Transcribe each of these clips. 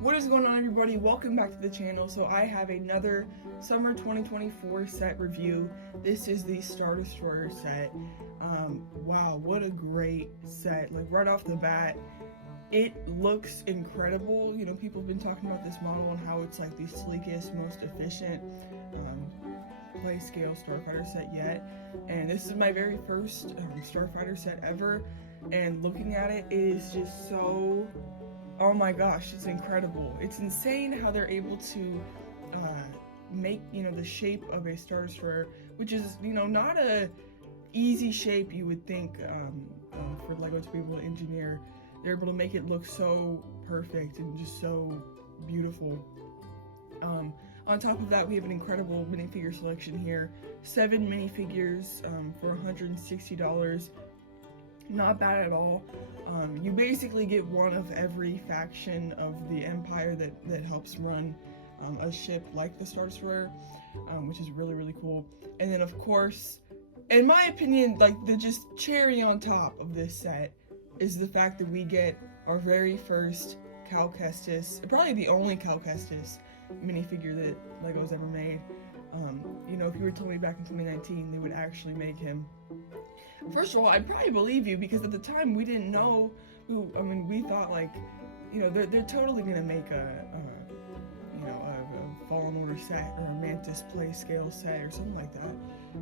What is going on, everybody? Welcome back to the channel. So I have another summer 2024 set review. This is the Star Destroyer set. Wow, what a great set. Like right off the bat, it looks incredible. You know, people have been talking about this model and how it's like the sleekest, most efficient play scale Starfighter set yet. And this is my very first Starfighter set ever. And looking at it, it is just so, oh my gosh, it's incredible. It's insane how they're able to make, you know, the shape of a Star Destroyer, which is, you know, not a easy shape you would think for LEGO to be able to engineer. They're able to make it look so perfect and just so beautiful. On top of that, we have an incredible minifigure selection here. 7 minifigures for $160. Not bad at all. You basically get one of every faction of the Empire that helps run a ship like the Star Destroyer, which is really, really cool. And then, of course, in my opinion, like the just cherry on top of this set is the fact that we get our very first Cal Kestis, probably the only Cal Kestis minifigure that LEGO's ever made. You know, if you were telling me back in 2019 they would actually make him, first of all, I'd probably believe you, because at the time we didn't know who. I mean, we thought like, you know, they're totally gonna make a Fallen Order set or a Mantis play scale set or something like that.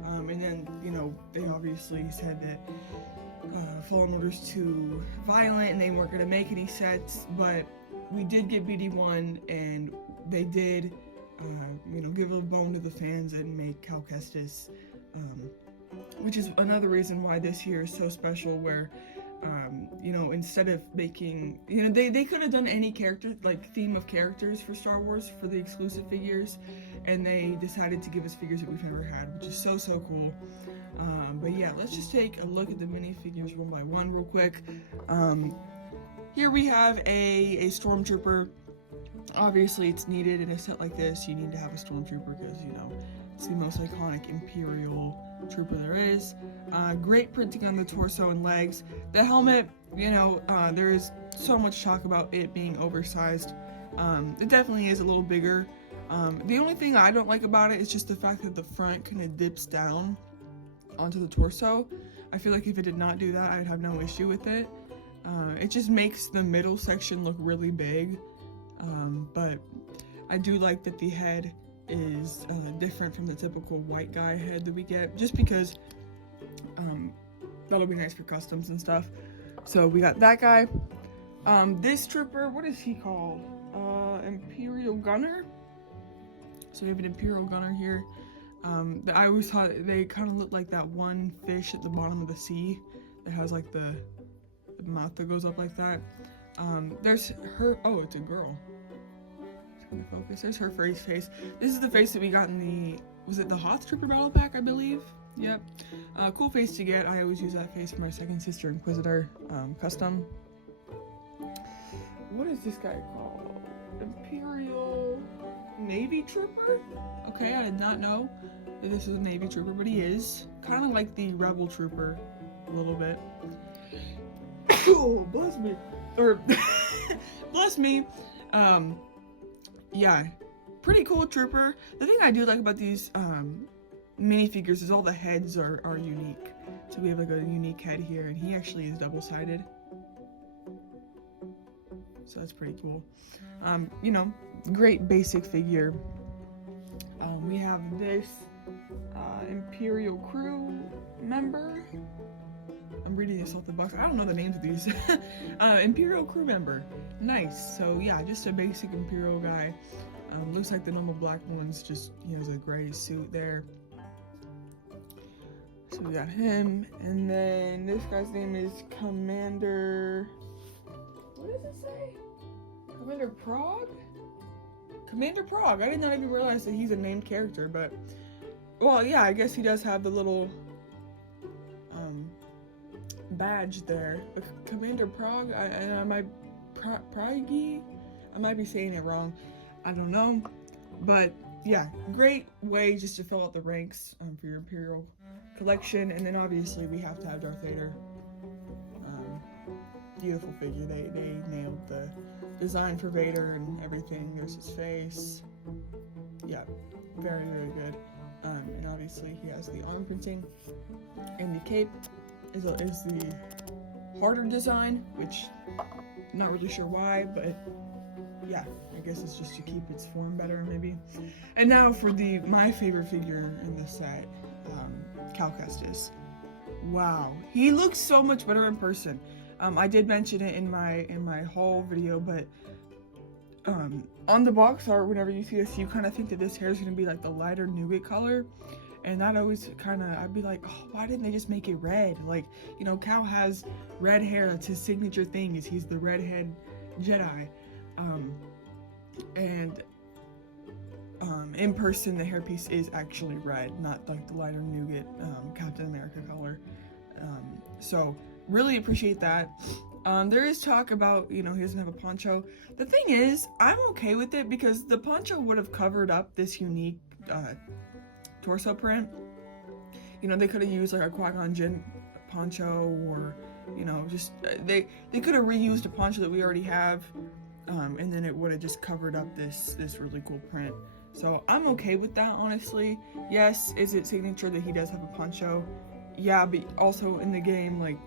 And then, you know, they obviously said that Fallen Order's too violent and they weren't gonna make any sets, but we did get BD1 and they did, you know, give a bone to the fans and make Cal Kestis, which is another reason why this year is so special, where you know, instead of making, you know, they could have done any character, like theme of characters for Star Wars for the exclusive figures, and they decided to give us figures that we've never had, which is so cool. But yeah, let's just take a look at the minifigures one by one real quick. Here we have a Stormtrooper. Obviously it's needed in a set like this. You need to have a Stormtrooper because, you know, it's the most iconic Imperial trooper there is. Great printing on the torso and legs. The helmet, you know, there is so much talk about it being oversized. It definitely is a little bigger. The only thing I don't like about it is just the fact that the front kind of dips down onto the torso. I feel like if it did not do that, I'd have no issue with it. It just makes the middle section look really big. But I do like that the head is different from the typical white guy head that we get, just because that'll be nice for customs and stuff. So we got that guy. This trooper, what is he called? Imperial Gunner. So we have an Imperial Gunner here. I always thought they kind of look like that one fish at the bottom of the sea that has like the mouth that goes up like that. There's her, oh, it's a girl. Focus. There's her face. This is the face that we got in the, was it the Hoth Trooper battle pack, I believe? Yep. Cool face to get. I always use that face for my second sister Inquisitor custom. What is this guy called? Imperial Navy Trooper? Okay, I did not know that this was a Navy Trooper, but he is. Kind of like the Rebel Trooper a little bit. Oh, bless me. Or, bless me. Yeah, pretty cool trooper. The thing I do like about these minifigures is all the heads are unique. So we have like a unique head here, and he actually is double-sided. So that's pretty cool. You know, great basic figure. We have this Imperial crew member. I'm reading this off the box. I don't know the names of these. Imperial crew member. Nice. So yeah, just a basic Imperial guy. Looks like the normal black ones, just, he has a gray suit there. So we got him. And then this guy's name is Commander... What does it say? Commander Prague? Commander Prague. I did not even realize that he's a named character, but... Well, yeah, I guess he does have the little... badge there. But Commander Prague, I might be saying it wrong. I don't know, but yeah, great way just to fill out the ranks for your Imperial collection. And then obviously we have to have Darth Vader. beautiful figure. They nailed the design for Vader and everything. There's his face. Yeah, very, very good. And obviously he has the arm printing, and the cape is the harder design, which I'm not really sure why, but yeah, I guess it's just to keep its form better maybe. And now for my favorite figure in the set, Cal Kestis. Wow, he looks so much better in person. I did mention it in my haul video, but on the box art, whenever you see this, you kind of think that this hair is going to be like the lighter nougat color, and that always I'd be like, oh, why didn't they just make it red? Like, you know, Cal has red hair. That's his signature thing, is he's the redhead Jedi. In person, the hairpiece is actually red, not like the lighter nougat Captain America color. So really appreciate that. There is talk about, you know, he doesn't have a poncho. The thing is, I'm okay with it because the poncho would have covered up this unique torso print. You know, they could have used like a Qui-Gon Jinn poncho, or, you know, just they could have reused a poncho that we already have, and then it would have just covered up this really cool print. So I'm okay with that, honestly. Yes, is it signature that he does have a poncho? Yeah, but also in the game, like,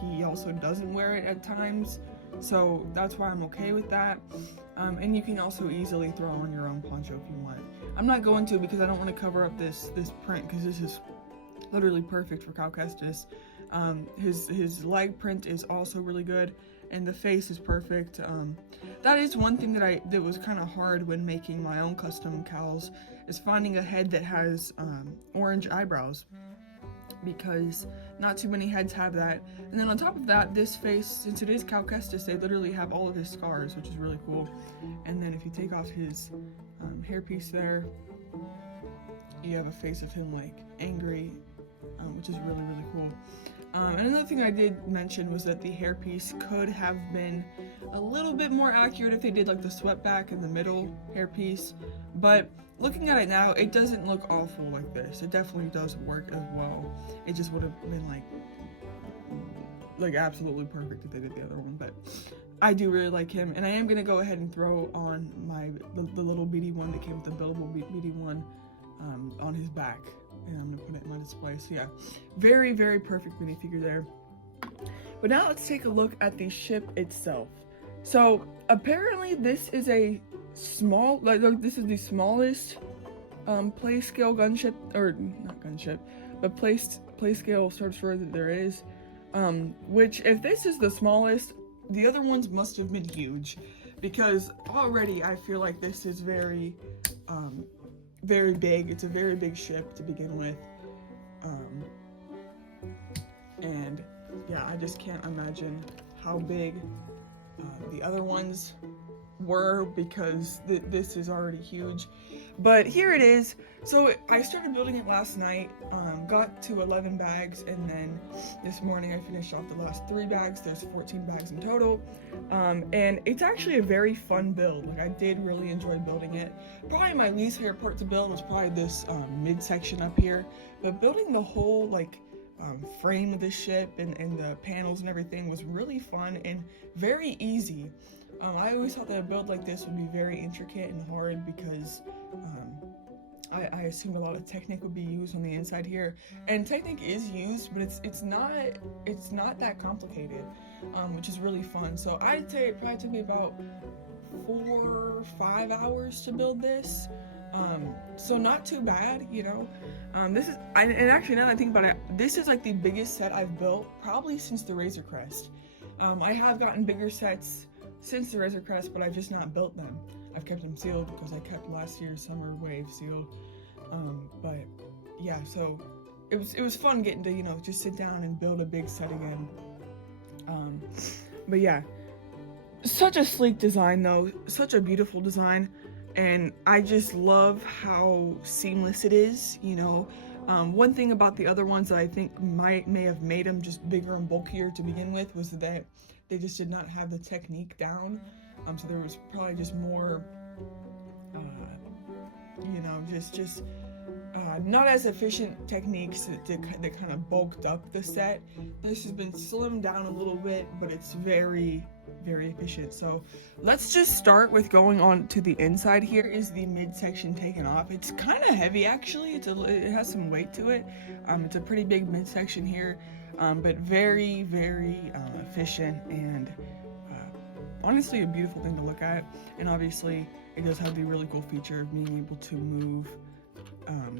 he also doesn't wear it at times, so that's why I'm okay with that. And you can also easily throw on your own poncho if you want. I'm not going to, because I don't want to cover up this print, because this is literally perfect for Cal Kestis. His leg print is also really good, and the face is perfect. That is one thing that was kind of hard when making my own custom Cals, is finding a head that has orange eyebrows, because not too many heads have that. And then on top of that, this face, since it is Cal Kestis, they literally have all of his scars, which is really cool. And then if you take off his hairpiece there, you have a face of him like angry, which is really, really cool. And another thing I did mention was that the hairpiece could have been a little bit more accurate if they did like the swept back in the middle hairpiece, but looking at it now, it doesn't look awful like this. It definitely does work as well. It just would have been like absolutely perfect if they did the other one, but I do really like him, and I am gonna go ahead and throw on the little beady one that came with the buildable beady one on his back, and I'm gonna put it in my display. So yeah, very, very perfect minifigure there. But now let's take a look at the ship itself. So apparently this is a small, this is the smallest play scale gunship, or not gunship, but play scale Star Destroyer that there is. Which, if this is the smallest, the other ones must have been huge, because already I feel like this is very very big. It's a very big ship to begin with, and yeah, I just can't imagine how big the other ones were, because this is already huge. But here it is. So I started building it last night, got to 11 bags, and then this morning I finished off the last 3 bags. There's 14 bags in total, and it's actually a very fun build. Like, I did really enjoy building it. Probably my least favorite part to build was probably this midsection up here, but building the whole frame of the ship and the panels and everything was really fun and very easy. I always thought that a build like this would be very intricate and hard, because I assumed a lot of Technic would be used on the inside here, and Technic is used, but it's not that complicated, which is really fun. So I'd say it probably took me about 4 or 5 hours to build this. So not too bad, you know. This is, and actually now that I think about it, this is like the biggest set I've built probably since the Razor Crest. I have gotten bigger sets since the Razor Crest, but I've just not built them. I've kept them sealed because I kept last year's Summer Wave sealed. But yeah, so it was fun getting to, you know, just sit down and build a big set again. But yeah, such a sleek design though, such a beautiful design, and I just love how seamless it is, you know. One thing about the other ones that I think may have made them just bigger and bulkier to begin with was that they just did not have the technique down. So there was probably just more, you know, just not as efficient techniques that kind of bulked up the set. This has been slimmed down a little bit, but it's very, very efficient. So let's just start with going on to the inside. Here is the midsection taken off. It's kind of heavy actually. It has some weight to it. It's a pretty big midsection here, but very, very efficient and honestly a beautiful thing to look at. And obviously it does have the really cool feature of being able to move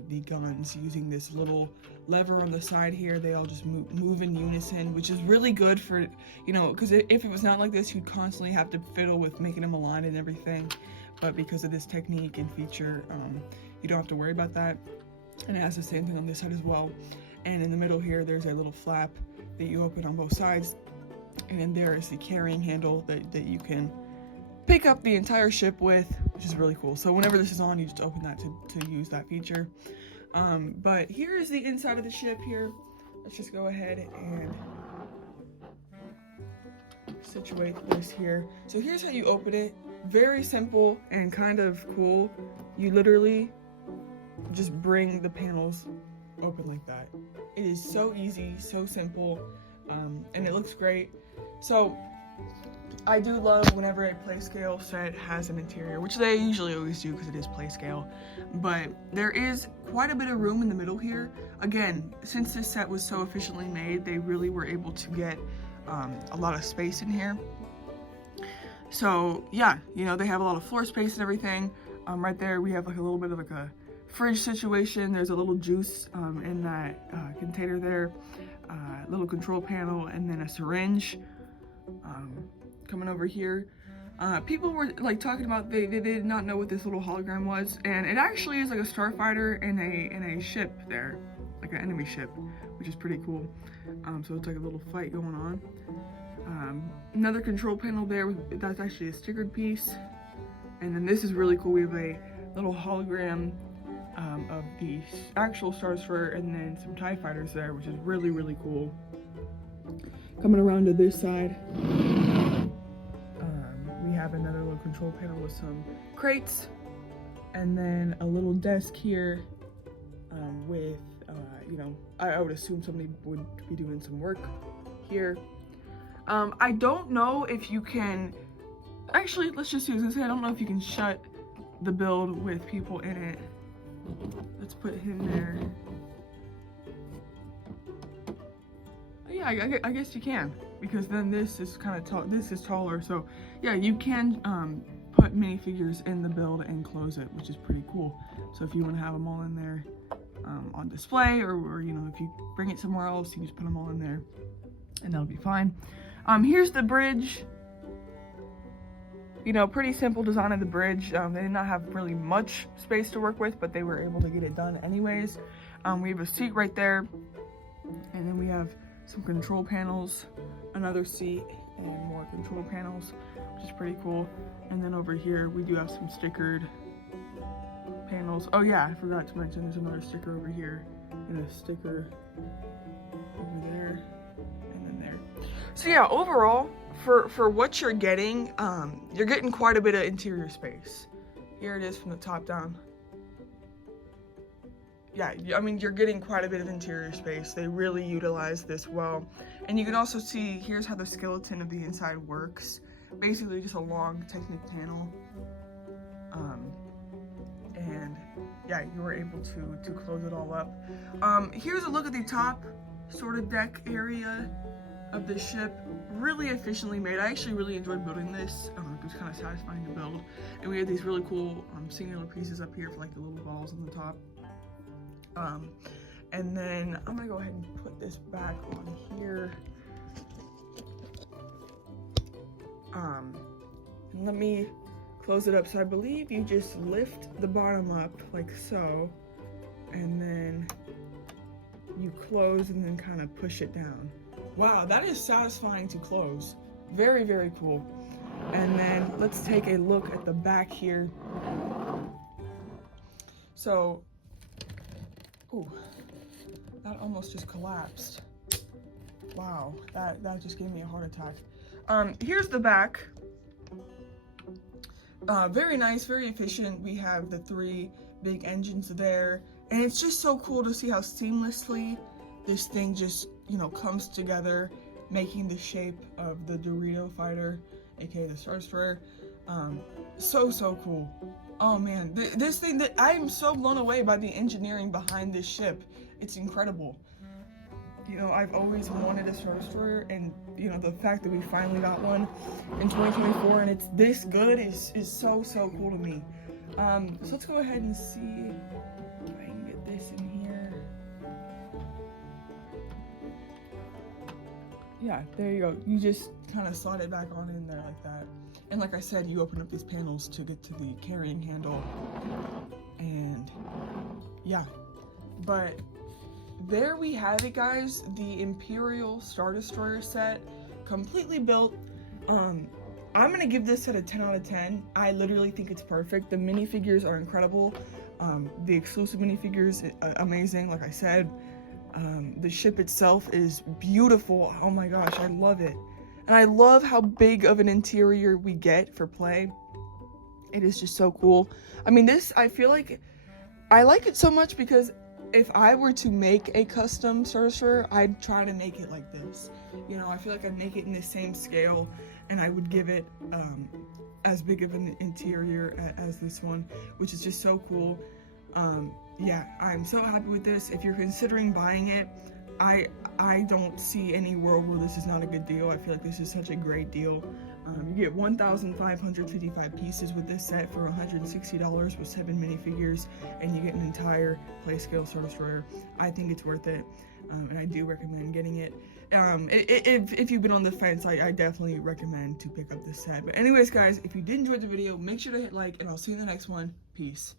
the guns using this little lever on the side here. They all just move in unison, which is really good for, you know, because if it was not like this, you'd constantly have to fiddle with making them align and everything. But because of this technique and feature, you don't have to worry about that. And it has the same thing on this side as well. And in the middle here, there's a little flap that you open on both sides. And then there is the carrying handle that you can pick up the entire ship with, which is really cool. So whenever this is on, you just open that to use that feature. But here is the inside of the ship here. Let's just go ahead and situate this here. So here's how you open it. Very simple and kind of cool. You literally just bring the panels open like that. It is so easy, so simple, and it looks great. So I do love whenever a play scale set has an interior, which they usually always do because it is play scale, but there is quite a bit of room in the middle here. Again, since this set was so efficiently made, they really were able to get a lot of space in here. So yeah, you know, they have a lot of floor space and everything. Right there we have like a little bit of like a fridge situation. There's a little juice in that container there, little control panel, and then a syringe. Coming over here, people were like talking about they did not know what this little hologram was, and it actually is like a starfighter in a ship there, like an enemy ship, which is pretty cool. So it's like a little fight going on. Another control panel there, that's actually a stickered piece. And then this is really cool. We have a little hologram of the actual Star Destroyer and then some TIE fighters there, which is really, really cool. Coming around to this side, we have another little control panel with some crates, and then a little desk here with, you know, I would assume somebody would be doing some work here. I don't know if you can, actually, let's just use this. I don't know if you can shut the build with people in it. Let's put him there. Yeah, I guess you can, because then this is kind of tall. This is taller, so yeah, you can put minifigures in the build and close it, which is pretty cool. So if you want to have them all in there on display, or you know, if you bring it somewhere else, you just put them all in there, and that'll be fine. Here's the bridge. You know, pretty simple design of the bridge. They did not have really much space to work with, but they were able to get it done anyways. We have a seat right there, and then we have some control panels, another seat, and more control panels, which is pretty cool. And then over here we do have some stickered panels. Oh yeah, I forgot to mention there's another sticker over here and a sticker over there and then there. So yeah, overall for what you're getting quite a bit of interior space. Here it is from the top down. Yeah, I mean, you're getting quite a bit of interior space. They really utilize this well. And you can also see, here's how the skeleton of the inside works. Basically just a long Technic panel. And yeah, you were able to close it all up. Here's a look at the top sort of deck area of the ship. Really efficiently made. I actually really enjoyed building this. It was kind of satisfying to build. And we have these really cool singular pieces up here for like the little balls on the top. And then I'm gonna go ahead and put this back on here. And let me close it up. So I believe you just lift the bottom up like so, and then you close and then kind of push it down. Wow, that is satisfying to close. Very, very cool. And then let's take a look at the back here. So, ooh, that almost just collapsed. Wow, that just gave me a heart attack. Here's the back. Very nice, very efficient. We have the 3 big engines there, And it's just so cool to see how seamlessly this thing just, you know, comes together, making the shape of the Dorito Fighter, aka the Star Destroyer. So cool. Oh man, this thing, that I am so blown away by the engineering behind this ship. It's incredible. You know, I've always wanted a Star Destroyer, and you know, the fact that we finally got one in 2024 and it's this good is so cool to me. So let's go ahead and see if I can get this in here. Yeah, there you go. You just kind of slide it back on in there like that. And like I said, you open up these panels to get to the carrying handle. And yeah, but there we have it, guys. The Imperial Star Destroyer set, completely built. I'm gonna give this set a 10 out of 10. I literally think it's perfect. The minifigures are incredible. The exclusive minifigures, amazing, like I said. The ship itself is beautiful. Oh my gosh, I love it. And I love how big of an interior we get for play. It is just so cool. I mean, this, I feel like, I like it so much because if I were to make a custom Star Destroyer, I'd try to make it like this. You know, I feel like I'd make it in the same scale, and I would give it as big of an interior as this one, which is just so cool. Yeah, I'm so happy with this. If you're considering buying it, I don't see any world where this is not a good deal. I feel like this is such a great deal. You get 1,555 pieces with this set for $160 with 7 minifigures, and you get an entire play-scale Star Destroyer. I think it's worth it, and I do recommend getting it. If you've been on the fence, I definitely recommend to pick up this set. But anyways, guys, if you did enjoy the video, make sure to hit like, and I'll see you in the next one. Peace.